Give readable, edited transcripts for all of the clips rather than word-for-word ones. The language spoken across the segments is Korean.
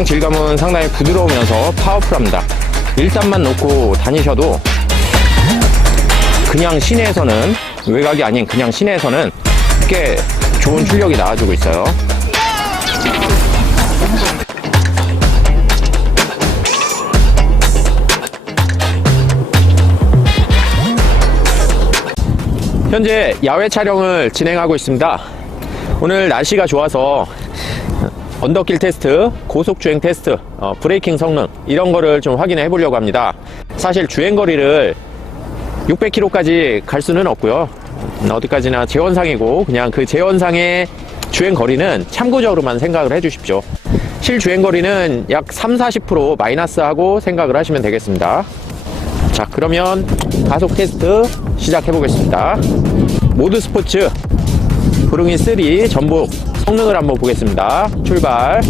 주행 질감은 상당히 부드러우면서 파워풀합니다. 1단만 놓고 다니셔도 그냥 시내에서는, 외곽이 아닌 그냥 시내에서는 꽤 좋은 출력이 나와주고 있어요. 현재 야외 촬영을 진행하고 있습니다. 오늘 날씨가 좋아서 언덕길 테스트, 고속주행 테스트, 브레이킹 성능 이런 거를 좀 확인해 보려고 합니다. 사실 주행거리를 600km까지 갈 수는 없고요. 어디까지나 제원상이고, 그냥 그 제원상의 주행거리는 참고적으로만 생각을 해 주십시오. 실주행거리는 약 30-40% 마이너스하고 생각을 하시면 되겠습니다. 자, 그러면 가속 테스트 시작해 보겠습니다. 모드 스포츠 부릉이 3 전복 성능을 한번 보겠습니다. 출발.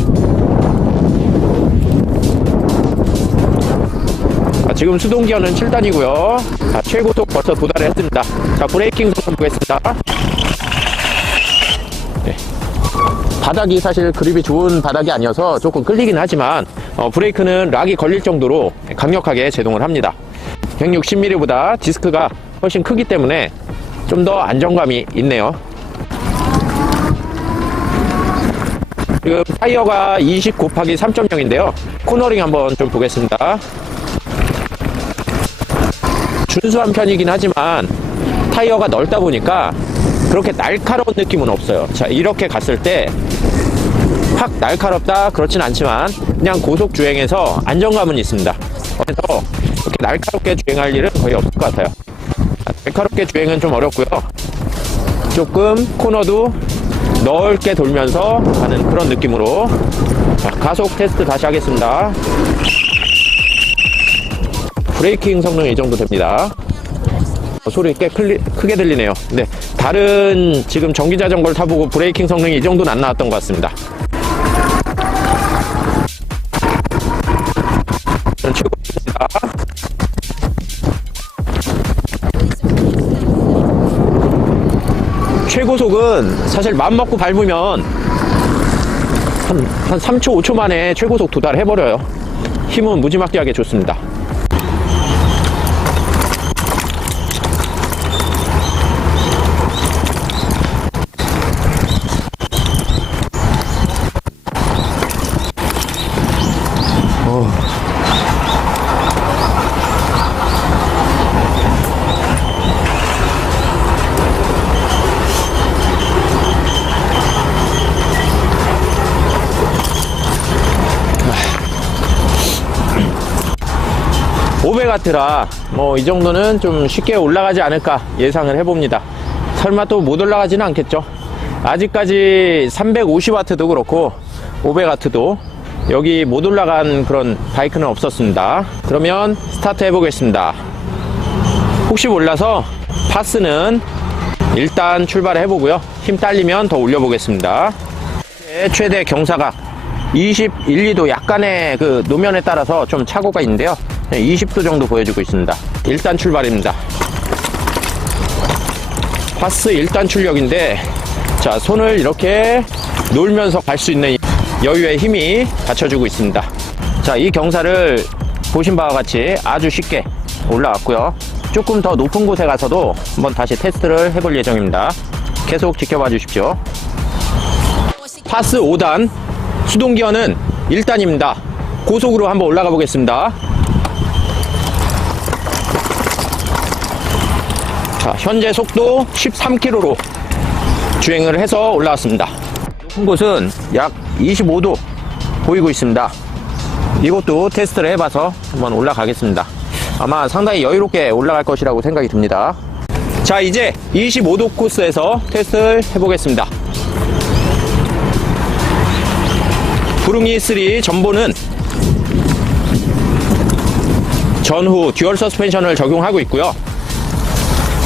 자, 지금 수동기어는 7단이고요. 자, 최고속 벌써 도달을 했습니다. 자, 브레이킹 성능 보겠습니다. 네. 바닥이 사실 그립이 좋은 바닥이 아니어서 조금 끌리긴 하지만 브레이크는 락이 걸릴 정도로 강력하게 제동을 합니다. 160mm보다 디스크가 훨씬 크기 때문에 좀 더 안정감이 있네요. 지금 타이어가 20/3.0인데요 코너링 한번 좀 보겠습니다. 준수한 편이긴 하지만 타이어가 넓다 보니까 그렇게 날카로운 느낌은 없어요. 자, 이렇게 갔을 때 확 날카롭다 그렇진 않지만 그냥 고속 주행에서 안정감은 있습니다. 그래서 이렇게 날카롭게 주행할 일은 거의 없을 것 같아요. 날카롭게 주행은 좀 어렵고요. 조금 코너도 넓게 돌면서 가는 그런 느낌으로. 자, 가속 테스트 다시 하겠습니다. 브레이킹 성능이 이 정도 됩니다. 소리 꽤 크게 들리네요. 근데 다른 지금 전기자전거를 타보고 브레이킹 성능이 이 정도는 안 나왔던 것 같습니다. 최고입니다. 최고속은 사실 마음먹고 밟으면 한 3초, 5초 만에 최고속 도달해버려요. 힘은 무지막지하게 좋습니다. 오베가트라 뭐 이 정도는 좀 쉽게 올라가지 않을까 예상을 해봅니다. 설마 또 못 올라가지는 않겠죠. 아직까지 350W도 그렇고 500W도 여기 못 올라간 그런 바이크는 없었습니다. 그러면 스타트 해보겠습니다. 혹시 몰라서 파스는 일단 출발을 해보고요. 힘 딸리면 더 올려보겠습니다. 최대 경사각 21, 2도 약간의 그 노면에 따라서 좀 착오가 있는데요. 20도 정도 보여주고 있습니다. 일단 출발입니다. 파스 1단 출력인데, 자, 손을 이렇게 놀면서 갈 수 있는 여유의 힘이 받쳐주고 있습니다. 자, 이 경사를 보신 바와 같이 아주 쉽게 올라왔고요. 조금 더 높은 곳에 가서도 한번 다시 테스트를 해볼 예정입니다. 계속 지켜봐 주십시오. 파스 5단 수동기어는 1단입니다. 고속으로 한번 올라가 보겠습니다. 자, 현재 속도 13km로 주행을 해서 올라왔습니다. 높은 곳은 약 25도 보이고 있습니다. 이것도 테스트를 해봐서 한번 올라가겠습니다. 아마 상당히 여유롭게 올라갈 것이라고 생각이 듭니다. 자, 이제 25도 코스에서 테스트를 해보겠습니다. 부릉이 3 전보는 전후 듀얼 서스펜션을 적용하고 있고요.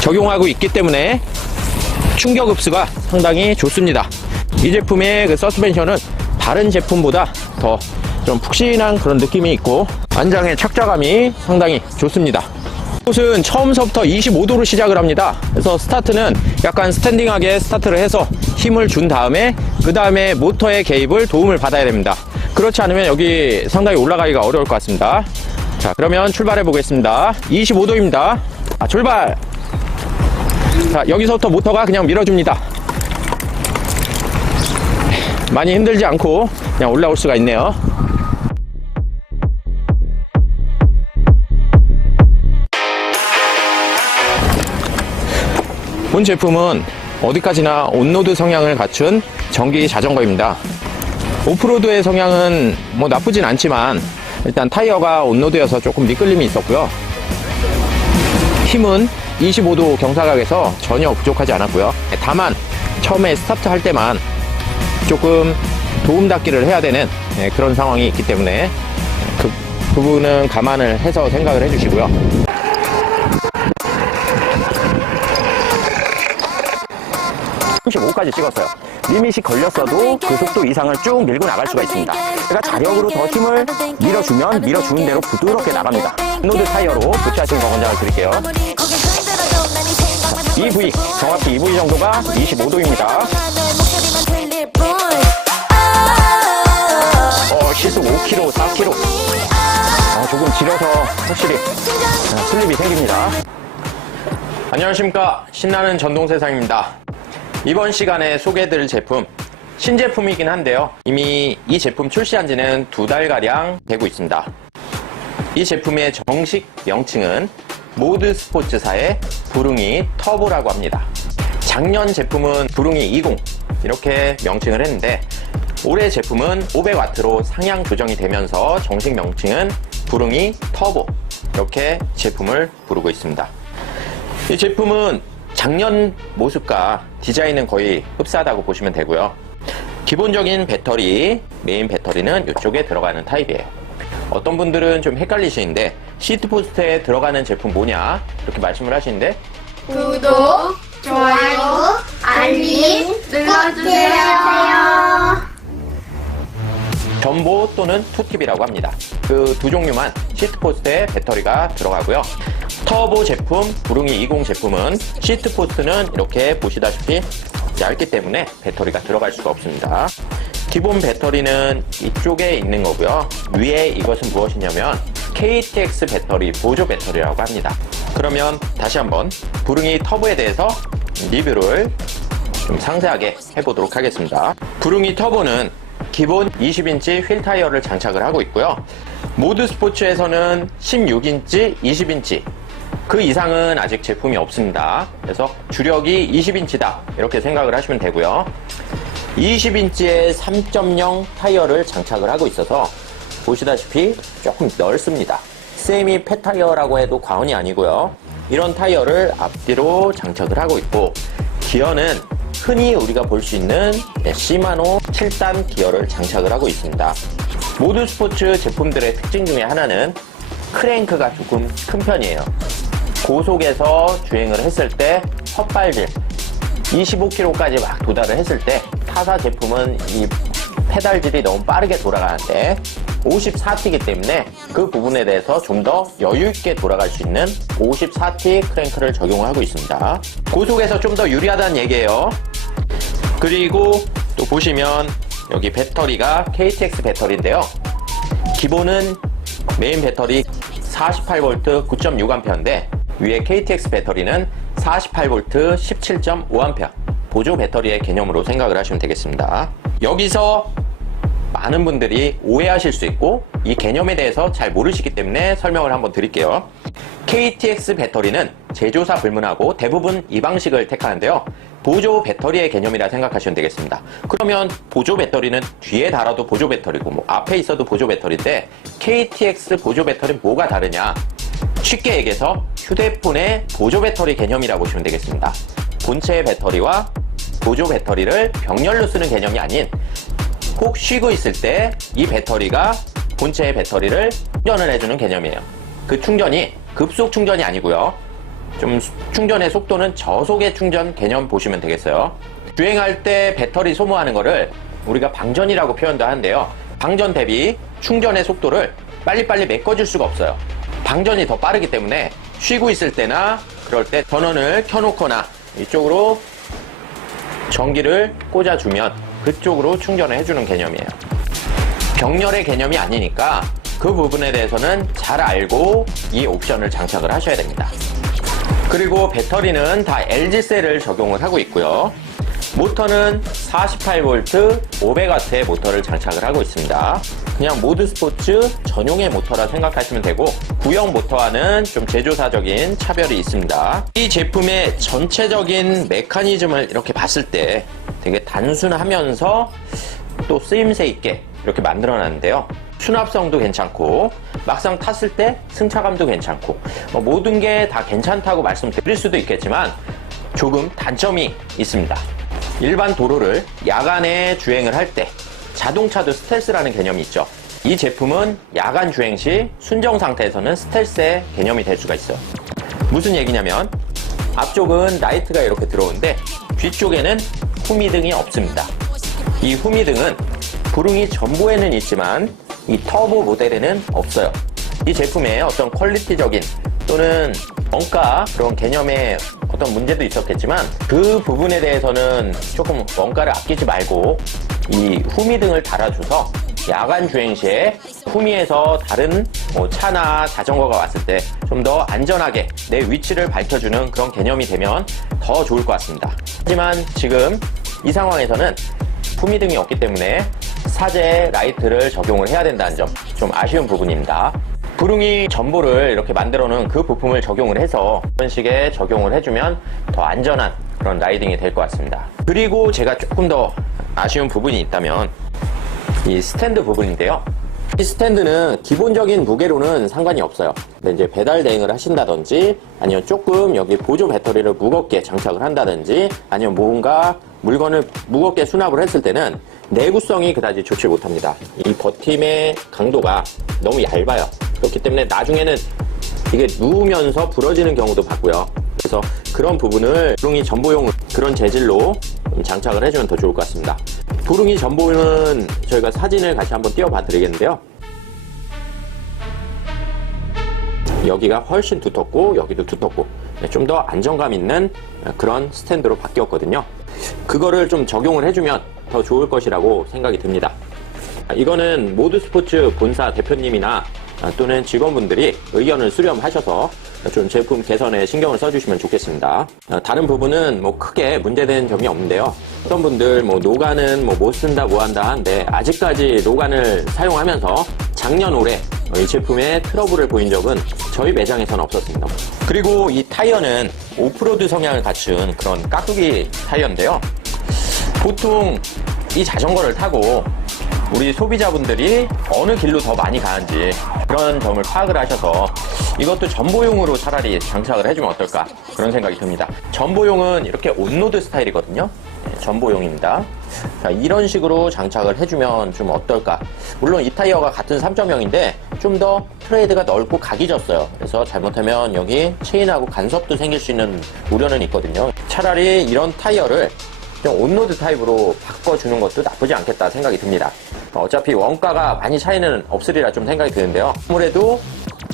적용하고 있기 때문에 충격 흡수가 상당히 좋습니다. 이 제품의 그 서스펜션은 다른 제품보다 더 좀 푹신한 그런 느낌이 있고 안장의 착자감이 상당히 좋습니다. 이곳은 처음서부터 25도로 시작을 합니다. 그래서 스타트는 약간 스탠딩하게 스타트를 해서 힘을 준 다음에 그 다음에 모터의 개입을 도움을 받아야 됩니다. 그렇지 않으면 여기 상당히 올라가기가 어려울 것 같습니다. 자, 그러면 출발해 보겠습니다. 25도입니다. 출발! 자, 여기서부터 모터가 그냥 밀어줍니다. 많이 힘들지 않고 그냥 올라올 수가 있네요. 본 제품은 어디까지나 온로드 성향을 갖춘 전기 자전거입니다. 오프로드의 성향은 뭐 나쁘진 않지만 일단 타이어가 온로드여서 조금 미끌림이 있었고요. 힘은 25도 경사각에서 전혀 부족하지 않았고요. 다만 처음에 스타트 할 때만 조금 도움 닫기를 해야 되는 그런 상황이 있기 때문에 그 부분은 감안을 해서 생각을 해주시고요. 35까지 찍었어요. 리밋이 걸렸어도 그 속도 이상을 쭉 밀고 나갈 수가 있습니다. 그러니까 자력으로 더 힘을 밀어주면 밀어주는 대로 부드럽게 나갑니다. 노드 타이어로 교체하시는 거 권장을 드릴게요. EV, 정확히 EV 정도가 25도입니다. 시속 5km, 4km. 조금 지려서 확실히 슬립이 생깁니다. 안녕하십니까. 신나는 전동세상입니다. 이번 시간에 소개해드릴 제품, 신제품이긴 한데요. 이미 이 제품 출시한 지는 2달가량 되고 있습니다. 이 제품의 정식 명칭은 모드스포츠사의 부릉이 터보라고 합니다. 작년 제품은 부릉이 20 이렇게 명칭을 했는데 올해 제품은 500W로 상향 조정이 되면서 정식 명칭은 부릉이 터보 이렇게 제품을 부르고 있습니다. 이 제품은 작년 모습과 디자인은 거의 흡사하다고 보시면 되고요. 기본적인 배터리, 메인 배터리는 이쪽에 들어가는 타입이에요. 어떤 분들은 좀 헷갈리시는데 시트포스트에 들어가는 제품 뭐냐 이렇게 말씀을 하시는데 구독, 좋아요, 알림 눌러주세요. 전보 또는 투팁이라고 합니다. 그 두 종류만 시트포스트에 배터리가 들어가고요. 터보 제품, 부릉이 20 제품은 시트포스트는 이렇게 보시다시피 얇기 때문에 배터리가 들어갈 수가 없습니다. 기본 배터리는 이쪽에 있는 거고요. 위에 이것은 무엇이냐면 KTX 배터리, 보조 배터리라고 합니다. 그러면 다시 한번 부릉이 터보에 대해서 리뷰를 좀 상세하게 해보도록 하겠습니다. 부릉이 터보는 기본 20인치 휠 타이어를 장착을 하고 있고요. 모드 스포츠에서는 16인치, 20인치 그 이상은 아직 제품이 없습니다. 그래서 주력이 20인치다 이렇게 생각을 하시면 되고요. 20인치의 3.0 타이어를 장착을 하고 있어서 보시다시피 조금 넓습니다. 세미 폐타이어라고 해도 과언이 아니고요. 이런 타이어를 앞뒤로 장착을 하고 있고 기어는 흔히 우리가 볼 수 있는 시마노 7단 기어를 장착을 하고 있습니다. 모드 스포츠 제품들의 특징 중에 하나는 크랭크가 조금 큰 편이에요. 고속에서 주행을 했을 때 헛발질 25km까지 막 도달을 했을 때 타사 제품은 이 페달질이 너무 빠르게 돌아가는데 54T이기 때문에 그 부분에 대해서 좀 더 여유있게 돌아갈 수 있는 54T 크랭크를 적용을 하고 있습니다. 고속에서 좀 더 유리하다는 얘기예요. 그리고 또 보시면 여기 배터리가 KTX 배터리인데요. 기본은 메인 배터리 48V 9.6A인데 위에 KTX 배터리는 48V 17.5A 보조 배터리의 개념으로 생각을 하시면 되겠습니다. 여기서 많은 분들이 오해하실 수 있고 이 개념에 대해서 잘 모르시기 때문에 설명을 한번 드릴게요. KTX 배터리는 제조사 불문하고 대부분 이 방식을 택하는데요. 보조 배터리의 개념이라 생각하시면 되겠습니다. 그러면 보조 배터리는 뒤에 달아도 보조 배터리고 뭐 앞에 있어도 보조 배터리인데 KTX 보조 배터리는 뭐가 다르냐? 쉽게 얘기해서 휴대폰의 보조 배터리 개념이라고 보시면 되겠습니다. 본체 배터리와 보조 배터리를 병렬로 쓰는 개념이 아닌 혹 쉬고 있을 때 이 배터리가 본체의 배터리를 충전을 해주는 개념이에요. 그 충전이 급속 충전이 아니고요. 좀 충전의 속도는 저속의 충전 개념 보시면 되겠어요. 주행할 때 배터리 소모하는 거를 우리가 방전이라고 표현도 하는데요. 방전 대비 충전의 속도를 빨리빨리 메꿔줄 수가 없어요. 방전이 더 빠르기 때문에 쉬고 있을 때나 그럴 때 전원을 켜놓거나 이쪽으로 전기를 꽂아주면 그쪽으로 충전을 해주는 개념이에요. 격렬의 개념이 아니니까 그 부분에 대해서는 잘 알고 이 옵션을 장착을 하셔야 됩니다. 그리고 배터리는 다 LG셀을 적용을 하고 있고요. 모터는 48V 500W의 모터를 장착을 하고 있습니다. 그냥 모드 스포츠 전용의 모터라 생각하시면 되고, 구형 모터와는 좀 제조사적인 차별이 있습니다. 이 제품의 전체적인 메커니즘을 이렇게 봤을 때 되게 단순하면서 또 쓰임새 있게 이렇게 만들어놨는데요. 수납성도 괜찮고 막상 탔을 때 승차감도 괜찮고 모든 게 다 괜찮다고 말씀드릴 수도 있겠지만 조금 단점이 있습니다. 일반 도로를 야간에 주행을 할 때 자동차도 스텔스라는 개념이 있죠. 이 제품은 야간 주행 시 순정 상태에서는 스텔스의 개념이 될 수가 있어요. 무슨 얘기냐면 앞쪽은 라이트가 이렇게 들어오는데 뒤쪽에는 후미등이 없습니다. 이 후미등은 부릉이 전부에는 있지만 이 터보 모델에는 없어요. 이 제품의 어떤 퀄리티적인 또는 원가 그런 개념의 어떤 문제도 있었겠지만 그 부분에 대해서는 조금 원가를 아끼지 말고 이 후미등을 달아줘서 야간 주행 시에 후미에서 다른 차나 자전거가 왔을 때 좀 더 안전하게 내 위치를 밝혀주는 그런 개념이 되면 더 좋을 것 같습니다. 하지만 지금 이 상황에서는 후미등이 없기 때문에 사제 라이트를 적용을 해야 된다는 점 좀 아쉬운 부분입니다. 부릉이 전보를 이렇게 만들어 놓은 그 부품을 적용을 해서 이런 식의 적용을 해주면 더 안전한 그런 라이딩이 될 것 같습니다. 그리고 제가 조금 더 아쉬운 부분이 있다면 이 스탠드 부분인데요. 이 스탠드는 기본적인 무게로는 상관이 없어요. 근데 이제 배달 대행을 하신다든지 아니면 조금 여기 보조 배터리를 무겁게 장착을 한다든지 아니면 뭔가 물건을 무겁게 수납을 했을 때는 내구성이 그다지 좋지 못합니다. 이 버팀의 강도가 너무 얇아요. 그렇기 때문에 나중에는 이게 누우면서 부러지는 경우도 봤고요. 그래서 그런 부분을 부릉이 전보용 그런 재질로 장착을 해주면 더 좋을 것 같습니다. 부릉이 전보는 저희가 사진을 같이 한번 띄워봐 드리겠는데요. 여기가 훨씬 두텁고 여기도 두텁고 좀 더 안정감 있는 그런 스탠드로 바뀌었거든요. 그거를 좀 적용을 해주면 더 좋을 것이라고 생각이 듭니다. 이거는 모드스포츠 본사 대표님이나 또는 직원분들이 의견을 수렴하셔서 좀 제품 개선에 신경을 써주시면 좋겠습니다. 다른 부분은 뭐 크게 문제되는 점이 없는데요. 어떤 분들 뭐 노간은 뭐 못 쓴다 뭐 한다 하는데 아직까지 노간을 사용하면서 작년 올해 이 제품에 트러블을 보인 적은 저희 매장에서는 없었습니다. 그리고 이 타이어는 오프로드 성향을 갖춘 그런 깍두기 타이어인데요. 보통 이 자전거를 타고 우리 소비자분들이 어느 길로 더 많이 가는지 그런 점을 파악을 하셔서 이것도 전보용으로 차라리 장착을 해주면 어떨까 그런 생각이 듭니다. 전보용은 이렇게 온로드 스타일이거든요. 네, 전보용입니다. 자, 이런 식으로 장착을 해주면 좀 어떨까. 물론 이 타이어가 같은 3.0인데 좀 더 트레이드가 넓고 각이 졌어요. 그래서 잘못하면 여기 체인하고 간섭도 생길 수 있는 우려는 있거든요. 차라리 이런 타이어를 좀 온로드 타입으로 바꿔주는 것도 나쁘지 않겠다 생각이 듭니다. 어차피 원가가 많이 차이는 없으리라 좀 생각이 드는데요. 아무래도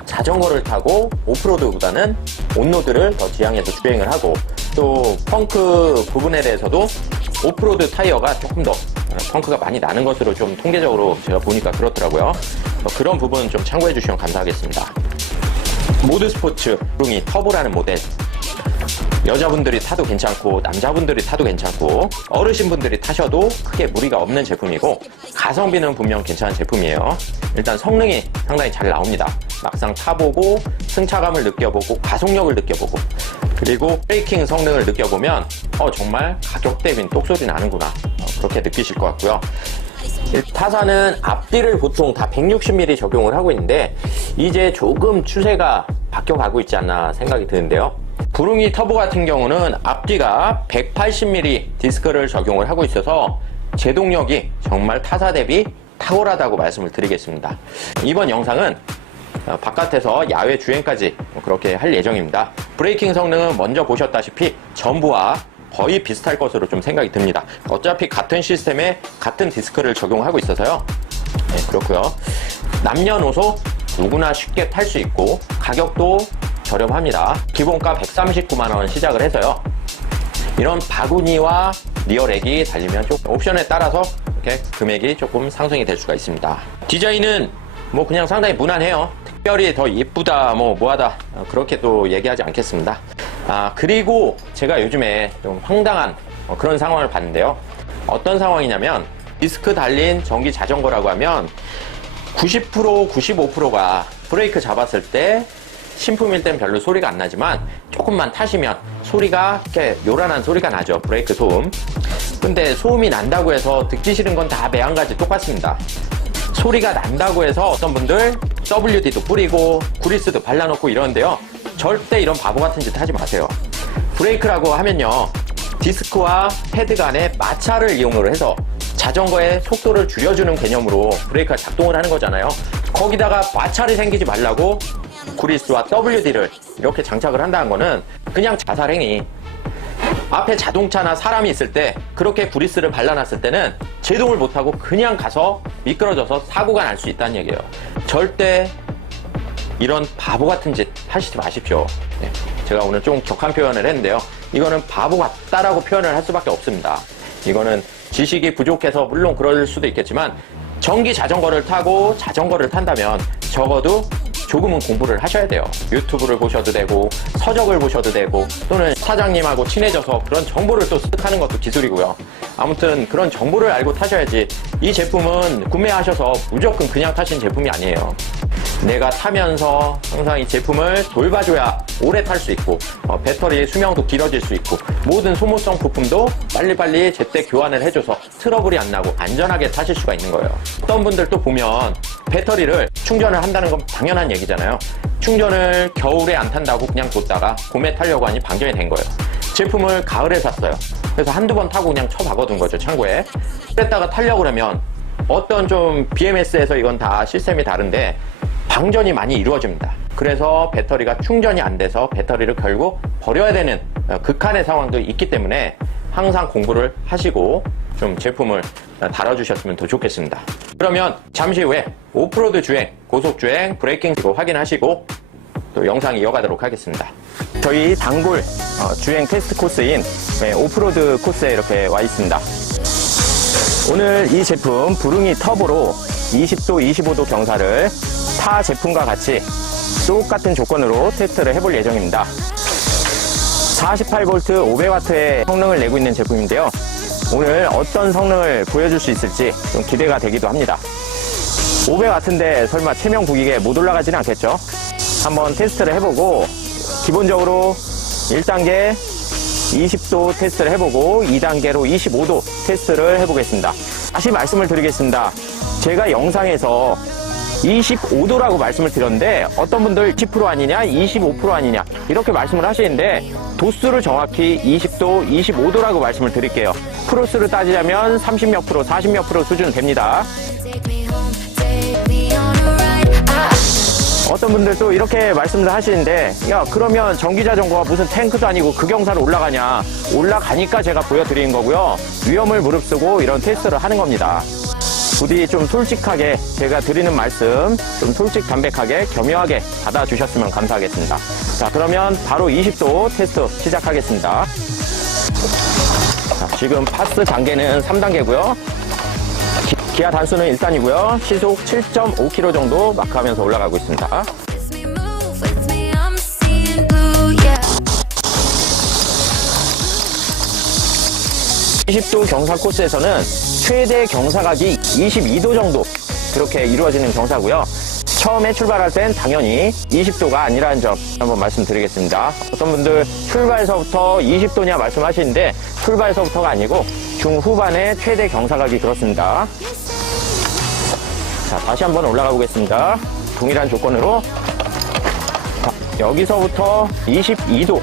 자전거를 타고 오프로드보다는 온로드를 더 지향해서 주행을 하고 또 펑크 부분에 대해서도 오프로드 타이어가 조금 더 펑크가 많이 나는 것으로 좀 통계적으로 제가 보니까 그렇더라고요. 그런 부분 좀 참고해 주시면 감사하겠습니다. 모드스포츠 부릉이 터보라는 모델 여자분들이 타도 괜찮고 남자분들이 타도 괜찮고 어르신분들이 타셔도 크게 무리가 없는 제품이고 가성비는 분명 괜찮은 제품이에요. 일단 성능이 상당히 잘 나옵니다. 막상 타보고 승차감을 느껴보고 가속력을 느껴보고 그리고 브레이킹 성능을 느껴보면 정말 가격 대비는 똑소리 나는구나 그렇게 느끼실 것 같고요. 타사는 앞뒤를 보통 다 160mm 적용을 하고 있는데 이제 조금 추세가 바뀌어가고 있지 않나 생각이 드는데요. 부릉이 터보 같은 경우는 앞뒤가 180mm 디스크를 적용을 하고 있어서 제동력이 정말 타사 대비 탁월하다고 말씀을 드리겠습니다. 이번 영상은 바깥에서 야외 주행까지 그렇게 할 예정입니다. 브레이킹 성능은 먼저 보셨다시피 전부와 거의 비슷할 것으로 좀 생각이 듭니다. 어차피 같은 시스템에 같은 디스크를 적용하고 있어서요. 네, 그렇고요. 남녀노소 누구나 쉽게 탈 수 있고 가격도 저렴합니다. 기본가 139만원 시작을 해서요. 이런 바구니와 리어렉이 달리면 좀 옵션에 따라서 이렇게 금액이 조금 상승이 될 수가 있습니다. 디자인은 뭐 그냥 상당히 무난해요. 특별히 더 예쁘다 뭐하다 그렇게 또 얘기하지 않겠습니다. 그리고 제가 요즘에 좀 황당한 그런 상황을 봤는데요. 어떤 상황이냐면 디스크 달린 전기 자전거라고 하면 90% 95%가 브레이크 잡았을 때 신품일 땐 별로 소리가 안 나지만 조금만 타시면 소리가 이렇게 요란한 소리가 나죠. 브레이크 소음. 근데 소음이 난다고 해서 듣기 싫은 건 다 매한가지 똑같습니다. 소리가 난다고 해서 어떤 분들 WD도 뿌리고 구리스도 발라놓고 이러는데요. 절대 이런 바보 같은 짓 하지 마세요. 브레이크라고 하면요, 디스크와 패드 간의 마찰을 이용으로 해서 자전거의 속도를 줄여주는 개념으로 브레이크가 작동을 하는 거잖아요. 거기다가 마찰이 생기지 말라고 구리스와 WD를 이렇게 장착을 한다는 거는 그냥 자살행위. 앞에 자동차나 사람이 있을 때 그렇게 구리스를 발라놨을 때는 제동을 못하고 그냥 가서 미끄러져서 사고가 날 수 있다는 얘기예요. 절대 이런 바보 같은 짓 하시지 마십시오. 네, 제가 오늘 좀 격한 표현을 했는데요. 이거는 바보 같다라고 표현을 할 수밖에 없습니다. 이거는 지식이 부족해서 물론 그럴 수도 있겠지만 전기 자전거를 타고 자전거를 탄다면 적어도 조금은 공부를 하셔야 돼요. 유튜브를 보셔도 되고 서적을 보셔도 되고 또는 사장님하고 친해져서 그런 정보를 또 습득하는 것도 기술이고요. 아무튼 그런 정보를 알고 타셔야지. 이 제품은 구매하셔서 무조건 그냥 타신 제품이 아니에요. 내가 타면서 항상 이 제품을 돌봐줘야 오래 탈 수 있고 배터리 수명도 길어질 수 있고 모든 소모성 부품도 빨리빨리 제때 교환을 해줘서 트러블이 안 나고 안전하게 타실 수가 있는 거예요. 어떤 분들도 보면 배터리를 충전을 한다는 건 당연한 얘기잖아요. 충전을 겨울에 안 탄다고 그냥 뒀다가 봄에 타려고 하니 방전이 된 거예요. 제품을 가을에 샀어요. 그래서 한두 번 타고 그냥 쳐박아둔 거죠, 창고에. 그랬다가 타려고 그러면 어떤 좀 BMS에서 이건 다 시스템이 다른데 방전이 많이 이루어집니다. 그래서 배터리가 충전이 안 돼서 배터리를 결국 버려야 되는 극한의 상황도 있기 때문에 항상 공부를 하시고 좀 제품을 다뤄주셨으면 더 좋겠습니다. 그러면 잠시 후에 오프로드 주행, 고속주행, 브레이킹 확인하시고 또 영상 이어가도록 하겠습니다. 저희 단골 주행 테스트 코스인 오프로드 코스에 이렇게 와 있습니다. 오늘 이 제품 부릉이 터보로 20도, 25도 경사를 타 제품과 같이 똑같은 조건으로 테스트를 해볼 예정입니다. 48V 500W의 성능을 내고 있는 제품인데요. 오늘 어떤 성능을 보여줄 수 있을지 좀 기대가 되기도 합니다. 500W인데 설마 체명 부기계 못 올라가지는 않겠죠? 한번 테스트를 해보고 기본적으로 1단계 20도 테스트를 해보고 2단계로 25도 테스트를 해보겠습니다. 다시 말씀을 드리겠습니다. 제가 영상에서 25도라고 말씀을 드렸는데 어떤 분들 10% 아니냐 25% 아니냐 이렇게 말씀을 하시는데 도수를 정확히 20도 25도라고 말씀을 드릴게요. 프로수를 따지자면 30몇 프로 40몇 프로 수준 됩니다. 어떤 분들 또 이렇게 말씀을 하시는데 야 그러면 전기자전거가 무슨 탱크도 아니고 그 경사를 올라가냐. 올라가니까 제가 보여드리는 거고요. 위험을 무릅쓰고 이런 테스트를 하는 겁니다. 부디 좀 솔직하게 제가 드리는 말씀 좀 솔직 담백하게 겸허하게 받아주셨으면 감사하겠습니다. 자 그러면 바로 20도 테스트 시작하겠습니다. 자, 지금 파스 단계는 3단계고요. 기아 단수는 1단이고요. 시속 7.5km 정도 마크하면서 올라가고 있습니다. 20도 경사 코스에서는 최대 경사각이 22도 정도 그렇게 이루어지는 경사고요. 처음에 출발할 땐 당연히 20도가 아니라는 점 한번 말씀드리겠습니다. 어떤 분들 출발서부터 20도냐 말씀하시는데 출발서부터가 아니고 중후반에 최대 경사각이 그렇습니다. 자, 다시 한번 올라가 보겠습니다. 동일한 조건으로 자, 여기서부터 22도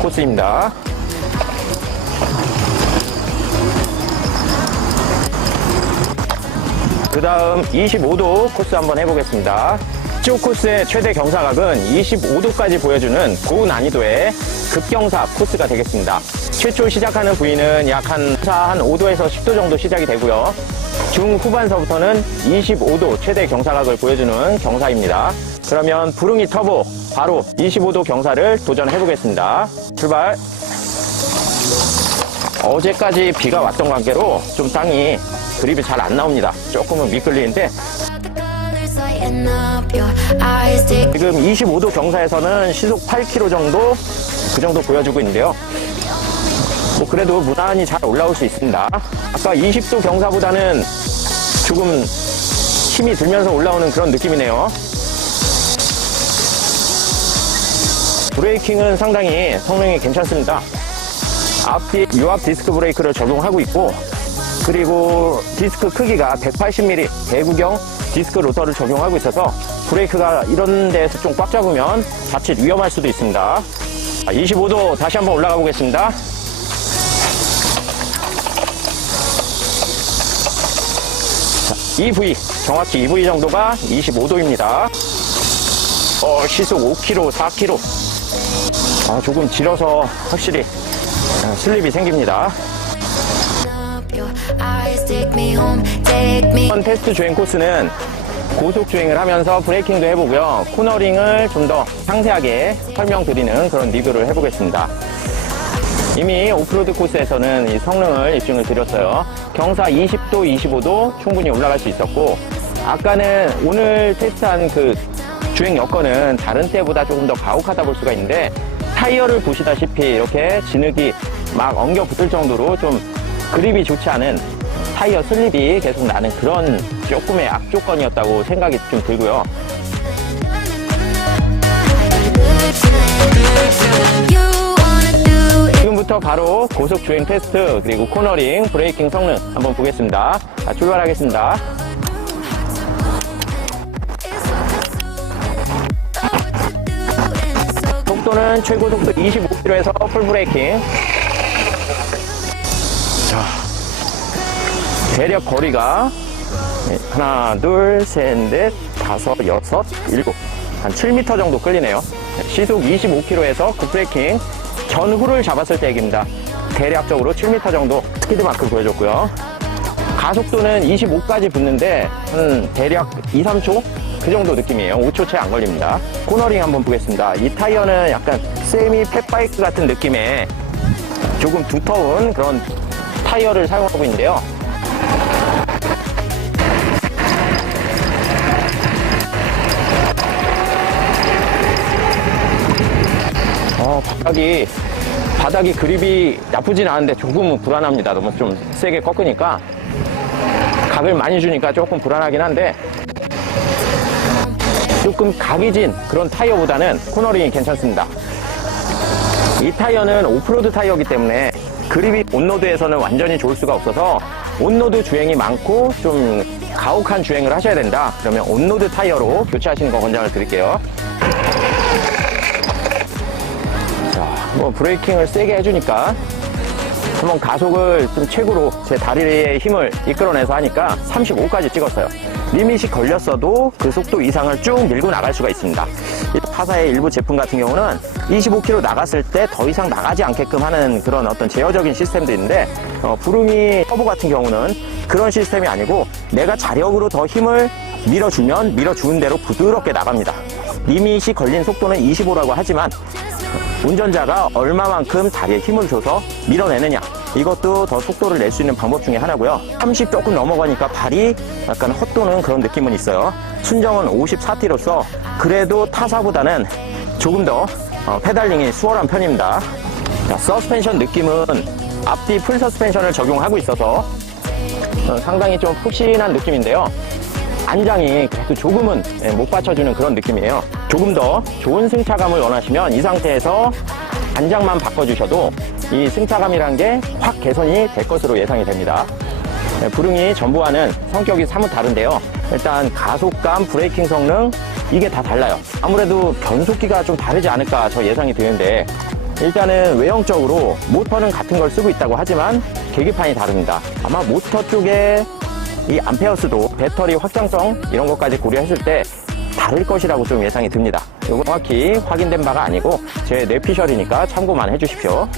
코스입니다. 그 다음 25도 코스 한번 해보겠습니다. 이쪽 코스의 최대 경사각은 25도까지 보여주는 고난이도의 급경사 코스가 되겠습니다. 최초 시작하는 부위는 약 한 5도에서 10도 정도 시작이 되고요. 중후반서부터는 25도 최대 경사각을 보여주는 경사입니다. 그러면 부릉이 터보 바로 25도 경사를 도전해 보겠습니다. 출발. 어제까지 비가 왔던 관계로 좀 땅이 그립이 잘 안 나옵니다. 조금은 미끌리는데 Lighten up your eyes, take 지금 25도 경사에서는 시속 8km 정도 그 정도 보여주고 있는데요. 뭐 그래도 무난히 잘 올라올 수 있습니다. 아까 20도 경사보다는 조금 힘이 들면서 올라오는 그런 느낌이네요. 브레이킹은 상당히 성능이 괜찮습니다. 앞뒤 유압 디스크 브레이크를 적용하고 있고, 그리고 디스크 크기가 180mm 대구경 디스크 로터를 적용하고 있어서 브레이크가 이런 데에서 좀 꽉 잡으면 자칫 위험할 수도 있습니다. 25도 다시 한번 올라가 보겠습니다. EV, 정확히 EV 정도가 25도입니다. 시속 5km, 4km. 조금 길어서 확실히 슬립이 생깁니다. up your eyes, take me home, take me. 이번 테스트 주행 코스는 고속 주행을 하면서 브레이킹도 해보고요. 코너링을 좀 더 상세하게 설명드리는 그런 리뷰를 해보겠습니다. 이미 오프로드 코스에서는 이 성능을 입증을 드렸어요. 경사 20도, 25도 충분히 올라갈 수 있었고, 아까는 오늘 테스트한 그 주행 여건은 다른 때보다 조금 더 가혹하다 볼 수가 있는데, 타이어를 보시다시피 이렇게 진흙이 막 엉겨 붙을 정도로 좀 그립이 좋지 않은 타이어 슬립이 계속 나는 그런 조금의 악조건이었다고 생각이 좀 들고요. You wanna do it. 지금부터 바로 고속 주행 테스트, 그리고 코너링, 브레이킹 성능 한번 보겠습니다. 출발하겠습니다. 속도는 최고 속도 25km에서 풀 브레이킹. 자, 대략 거리가 하나, 둘, 셋, 넷, 다섯, 여섯, 일곱, 한 7m 정도 끌리네요. 시속 25km에서 급브레이킹 전후를 잡았을 때 얘기입니다. 대략적으로 7m 정도 스피드만큼 보여줬고요. 가속도는 25까지 붙는데 한 대략 2, 3초 그 정도 느낌이에요. 5초 채 안 걸립니다. 코너링 한번 보겠습니다. 이 타이어는 약간 세미 팻바이크 같은 느낌의 조금 두터운 그런 타이어를 사용하고 있는데요. 바닥이 그립이 나쁘진 않은데 조금은 불안합니다. 너무 좀 세게 꺾으니까, 각을 많이 주니까 조금 불안하긴 한데, 조금 각이 진 그런 타이어보다는 코너링이 괜찮습니다. 이 타이어는 오프로드 타이어이기 때문에 그립이 온로드에서는 완전히 좋을 수가 없어서 온로드 주행이 많고 좀 가혹한 주행을 하셔야 된다. 그러면 온로드 타이어로 교체하시는 거 권장을 드릴게요. 뭐 브레이킹을 세게 해주니까 한번 가속을 좀 최고로 제 다리의 힘을 이끌어내서 하니까 35까지 찍었어요. 리밋이 걸렸어도 그 속도 이상을 쭉 밀고 나갈 수가 있습니다. 이 타사의 일부 제품 같은 경우는 25km 나갔을 때 더 이상 나가지 않게끔 하는 그런 어떤 제어적인 시스템도 있는데, 부르미 터보 같은 경우는 그런 시스템이 아니고 내가 자력으로 더 힘을 밀어주면 밀어주는 대로 부드럽게 나갑니다. 리밋이 걸린 속도는 25라고 하지만 운전자가 얼마만큼 다리에 힘을 줘서 밀어내느냐, 이것도 더 속도를 낼 수 있는 방법 중에 하나고요. 30 조금 넘어가니까 발이 약간 헛도는 그런 느낌은 있어요. 순정은 54T로서 그래도 타사보다는 조금 더 페달링이 수월한 편입니다. 자, 서스펜션 느낌은 앞뒤 풀 서스펜션을 적용하고 있어서 상당히 좀 푹신한 느낌인데요. 안장이 그래도 조금은 못 받쳐주는 그런 느낌이에요. 조금 더 좋은 승차감을 원하시면 이 상태에서 안장만 바꿔주셔도 이 승차감이란 게 확 개선이 될 것으로 예상이 됩니다. 부릉이 전부와는 성격이 사뭇 다른데요. 일단 가속감, 브레이킹 성능, 이게 다 달라요. 아무래도 변속기가 좀 다르지 않을까 저 예상이 되는데, 일단은 외형적으로 모터는 같은 걸 쓰고 있다고 하지만 계기판이 다릅니다. 아마 모터 쪽에 이 암페어수도 배터리 확장성 이런 것까지 고려했을 때 다를 것이라고 좀 예상이 듭니다. 이거 정확히 확인된 바가 아니고 제 뇌피셜이니까 참고만 해주십시오.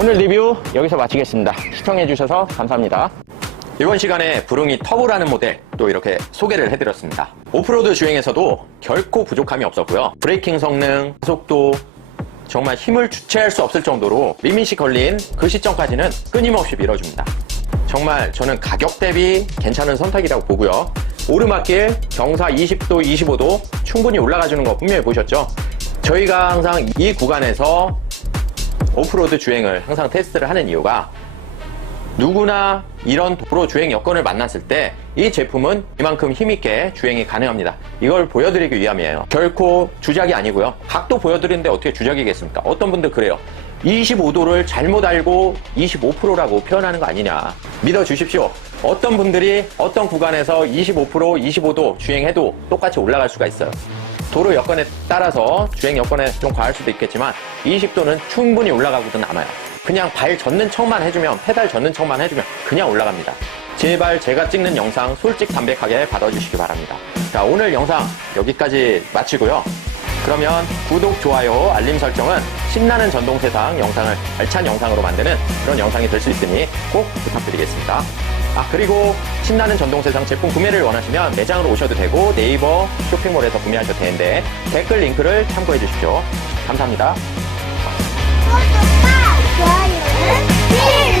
오늘 리뷰 여기서 마치겠습니다. 시청해주셔서 감사합니다. 이번 시간에 부릉이 터보라는 모델 또 이렇게 소개를 해드렸습니다. 오프로드 주행에서도 결코 부족함이 없었고요. 브레이킹 성능, 속도, 정말 힘을 주체할 수 없을 정도로 리밋이 걸린 그 시점까지는 끊임없이 밀어줍니다. 정말 저는 가격 대비 괜찮은 선택이라고 보고요. 오르막길 경사 20도, 25도 충분히 올라가주는 거 분명히 보셨죠? 저희가 항상 이 구간에서 오프로드 주행을 항상 테스트를 하는 이유가 누구나 이런 도로 주행 여건을 만났을 때 이 제품은 이만큼 힘있게 주행이 가능합니다. 이걸 보여드리기 위함이에요. 결코 주작이 아니고요. 각도 보여드리는데 어떻게 주작이겠습니까? 어떤 분들 그래요. 25도를 잘못 알고 25%라고 표현하는 거 아니냐. 믿어주십시오. 어떤 분들이 어떤 구간에서 25%, 25도 주행해도 똑같이 올라갈 수가 있어요. 도로 여건에 따라서 주행 여건에 좀 과할 수도 있겠지만 20도는 충분히 올라가고도 남아요. 그냥 발 젓는 척만 해주면, 페달 젓는 척만 해주면 그냥 올라갑니다. 제발 제가 찍는 영상 솔직 담백하게 받아주시기 바랍니다. 자, 오늘 영상 여기까지 마치고요. 그러면 구독, 좋아요, 알림 설정은 신나는 전동 세상 영상을 알찬 영상으로 만드는 그런 영상이 될 수 있으니 꼭 부탁드리겠습니다. 그리고 신나는 전동 세상 제품 구매를 원하시면 매장으로 오셔도 되고 네이버 쇼핑몰에서 구매하셔도 되는데 댓글 링크를 참고해 주십시오. 감사합니다. 구독과 좋아요는 필수!